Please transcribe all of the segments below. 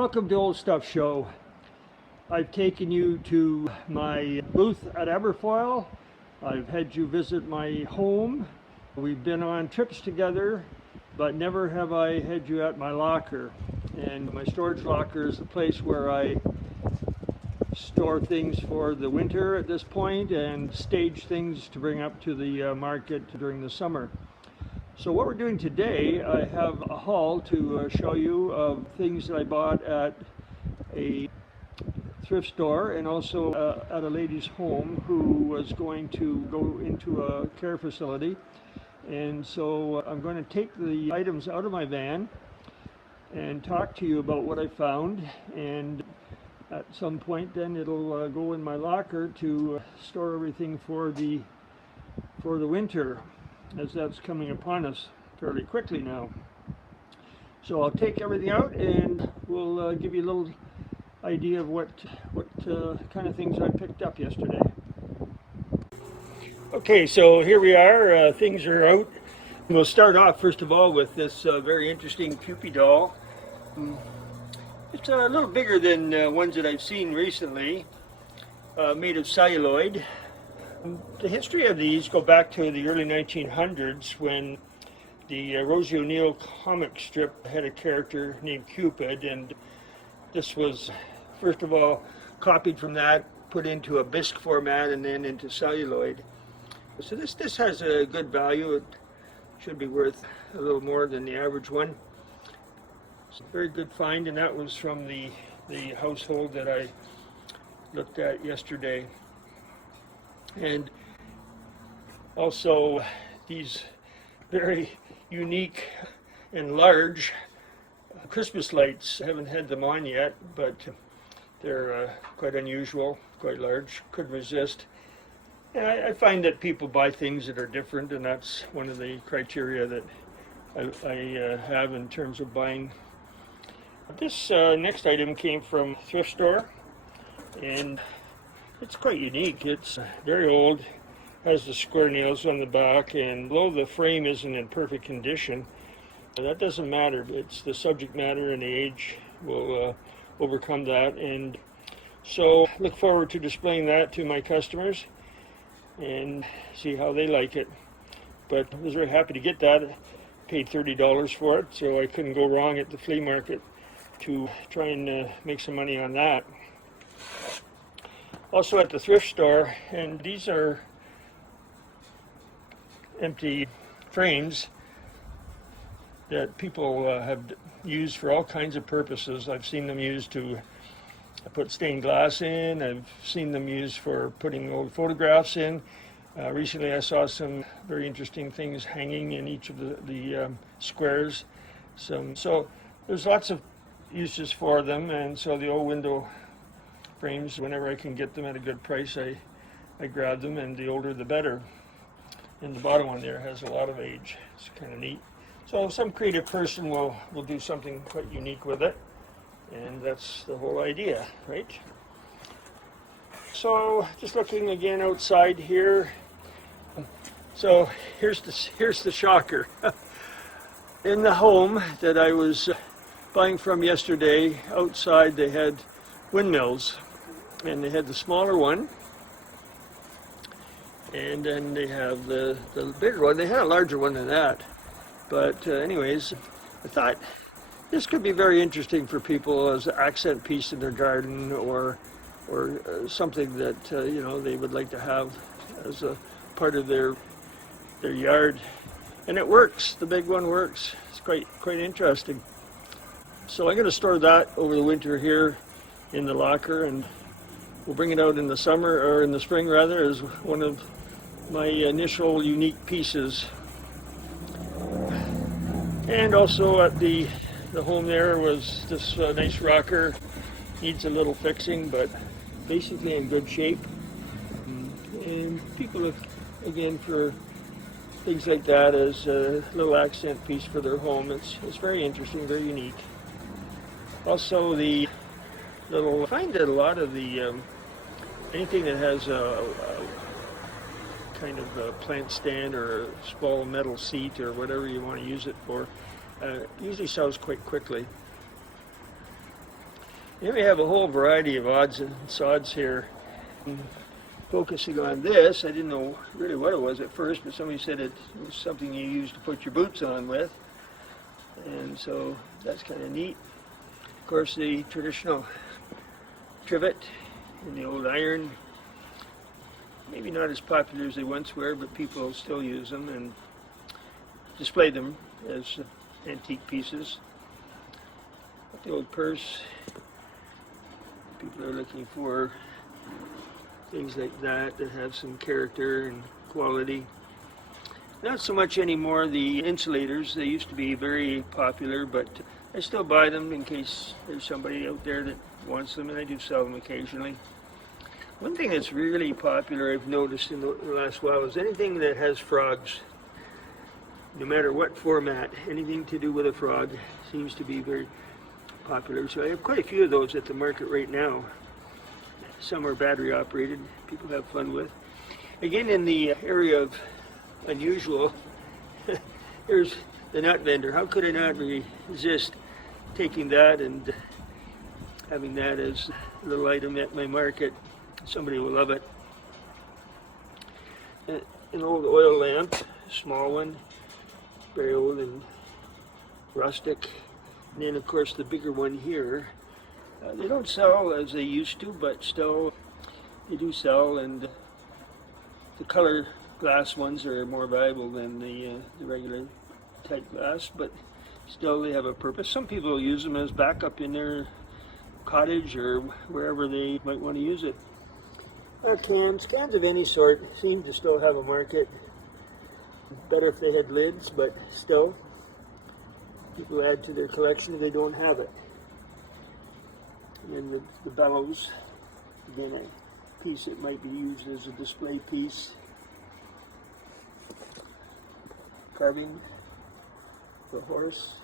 Welcome to Old Stuff Show. I've taken you to my booth at Aberfoyle. I've had you visit my home. We've been on trips together, but never have I had you at my locker. And my storage locker is the place where I store things for the winter at this point and stage things to bring up to the market during the summer. So what we're doing today, I have a haul to show you of things that I bought at a thrift store and also at a lady's home who was going to go into a care facility. And so I'm going to take the items out of my van and talk to you about what I found, and at some point then it'll go in my locker to store everything for the winter, as that's coming upon us fairly quickly now. So I'll take everything out and we'll give you a little idea of what kind of things I picked up yesterday. Okay, so here we are, things are out. We'll start off first of all with this very interesting Puppy doll. It's a little bigger than ones that I've seen recently, made of celluloid. The history of these go back to the early 1900s when the Rosie O'Neill comic strip had a character named Cupid, and this was first of all copied from that, put into a bisque format, and then into celluloid. So this has a good value. It should be worth a little more than the average one. It's a very good find, and that was from the household that I looked at yesterday. And also these very unique and large Christmas lights. I haven't had them on yet, but they're quite unusual, quite large, couldn't resist. And I find that people buy things that are different, and that's one of the criteria that I have in terms of buying. This next item came from a thrift store, and it's quite unique. It's very old, has the square nails on the back, and although the frame isn't in perfect condition, that doesn't matter. It's the subject matter and the age will overcome that. And so look forward to displaying that to my customers and see how they like it. But I was very happy to get that. I paid $30 for it, so I couldn't go wrong at the flea market to try and make some money on that. Also at the thrift store, and these are empty frames that people have used for all kinds of purposes. I've seen them used to put stained glass in. I've seen them used for putting old photographs in. Recently I saw some very interesting things hanging in each of the squares. So there's lots of uses for them, and so the old window frames, whenever I can get them at a good price, I grab them, and the older the better. And the bottom one there has a lot of age. It's kind of neat. So some creative person will do something quite unique with it, and that's the whole idea, right? So just looking again outside here. So here's the shocker. In the home that I was buying from yesterday, outside they had windmills, and they had the smaller one, and then they have the bigger one. They had a larger one than that, but anyways, I thought this could be very interesting for people as an accent piece in their garden, or something that you know, they would like to have as a part of their yard. And it works. The big one works. It's quite interesting. So I'm going to store that over the winter here in the locker, and we'll bring it out in the summer, or in the spring rather, as one of my initial unique pieces. And also at the home there was this nice rocker. Needs a little fixing, but basically in good shape. And people look again for things like that as a little accent piece for their home. It's very interesting, very unique. Also the little, I find that a lot of the anything that has a kind of a plant stand or a small metal seat or whatever you want to use it for, usually sells quite quickly. Here we have a whole variety of odds and sods here. Focusing on this, I didn't know really what it was at first, but somebody said it was something you use to put your boots on with. And so that's kind of neat. Of course, the traditional trivet and the old iron, maybe not as popular as they once were, but people still use them and display them as antique pieces. The old purse, people are looking for things like that that have some character and quality. Not so much anymore the insulators. They used to be very popular, but I still buy them in case there's somebody out there that wants them, and I do sell them occasionally. One thing that's really popular I've noticed in the last while is anything that has frogs. No matter what format, anything to do with a frog seems to be very popular. So I have quite a few of those at the market right now. Some are battery operated, people have fun with. Again, in the area of unusual, here's the nut vendor. How could I not resist taking that and having that as a little item at my market? Somebody will love it. An old oil lamp, small one, very old and rustic. And then of course the bigger one here. They don't sell as they used to, but still they do sell, and the color glass ones are more valuable than the regular type glass, but still they have a purpose. Some people use them as backup in their cottage or wherever they might want to use it. Cans of any sort seem to still have a market. Better if they had lids, but still people add to their collection if they don't have it. And then the bellows, again a piece that might be used as a display piece. Carving for a horse.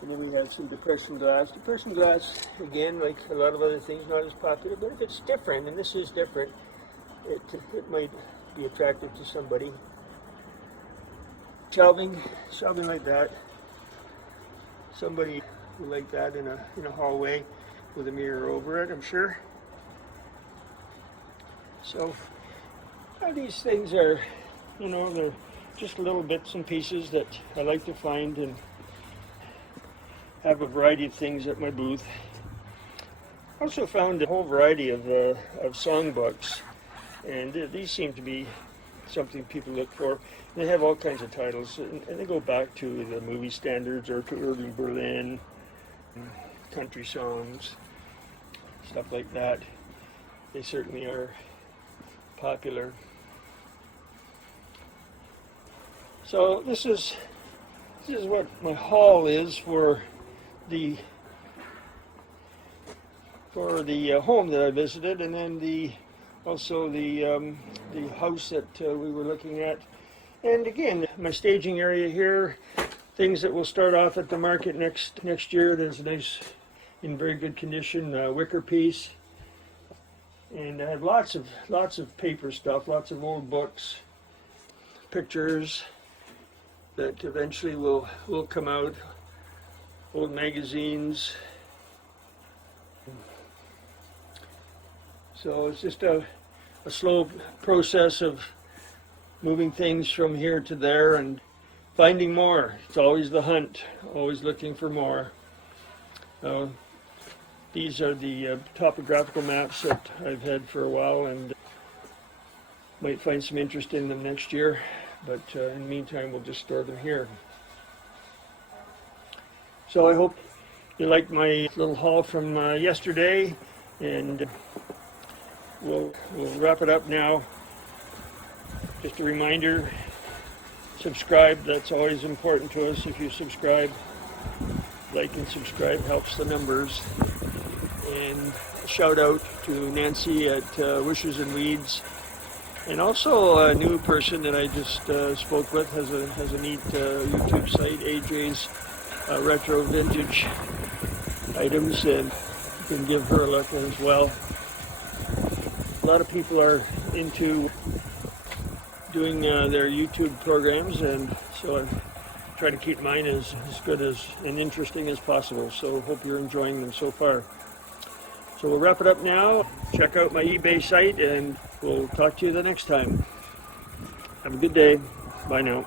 And then we have some depression glass. Depression glass, again, like a lot of other things, not as popular, but if it's different, and this is different, it might be attractive to somebody. Shelving like that. Somebody would like that in a hallway with a mirror over it, I'm sure. So these things are, they're just little bits and pieces that I like to find and have a variety of things at my booth. Also found a whole variety of songbooks, and these seem to be something people look for. They have all kinds of titles, and they go back to the movie standards or to urban Berlin, country songs, stuff like that. They certainly are popular. So this is what my haul is for the home that I visited, and then also the house that we were looking at. And again, my staging area here, things that will start off at the market next year. There's a nice, in very good condition, wicker piece. And I have lots of paper stuff, lots of old books, pictures that eventually will come out, old magazines. So it's just a slow process of moving things from here to there and finding more. It's always the hunt, always looking for more. These are the topographical maps that I've had for a while, and might find some interest in them next year, but in the meantime we'll just store them here. So I hope you liked my little haul from yesterday, and we'll wrap it up now. Just a reminder, subscribe. That's always important to us. If you subscribe, like and subscribe helps the numbers. And shout out to Nancy at Wishes and Weeds, and also a new person that I just spoke with has a neat YouTube site, AJ's Retro Vintage Items, and you can give her a look as well. A lot of people are into doing their YouTube programs, and so try to keep mine as good as and interesting as possible. So hope you're enjoying them so far. So we'll wrap it up now. Check out my eBay site and we'll talk to you the next time. Have a good day. Bye now.